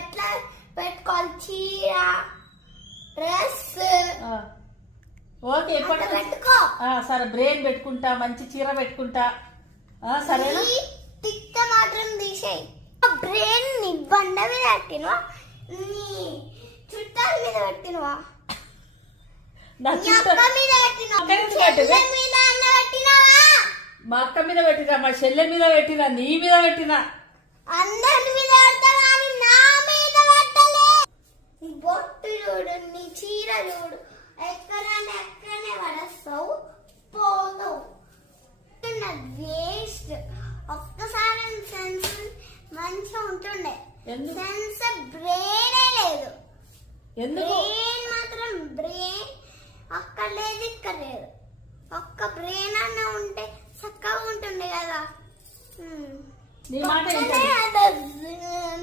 ఎట్లా పెట్టుకోవాలి, చీర డ్రెస్ ఓకే పెట్టుకో. సరే బ్రెయిన్ పెట్టుకుంటా, మంచి చీర పెట్టుకుంటా, సరేనా? తిక్క మాత్రం తీసేయి. బ్రెయిన్ ని బండ మీద పెట్టినవా, నీ చుట్టాల మీద పెట్టినవా, నా అక్క మీద పెట్టినవా, మా అక్క మీద పెట్టినా, మా చెల్లె మీద పెట్టినా, నీ మీద పెట్టినా, అందరి మీద పెడతావా అని నా మీద పెట్టలే. నీ బొట్టు చూడు, నీ చీర చూడు, ఎక్కడనే పడేస్తావు, పోతావు. వేస్ట్. ఒక్కసారి సెన్స్ మంచిగా ఉంటుండే, సెన్స్ బ్రెయినే లేదు. బ్రెయిన్ మాత్రం బ్రెయిన్ అక్కడ లేదు, ఇక్కడ లేదు. ఒక్క బ్రెయిన్ అన్న ఉంటే చక్కగా ఉంటుండే కదా. నీ మాట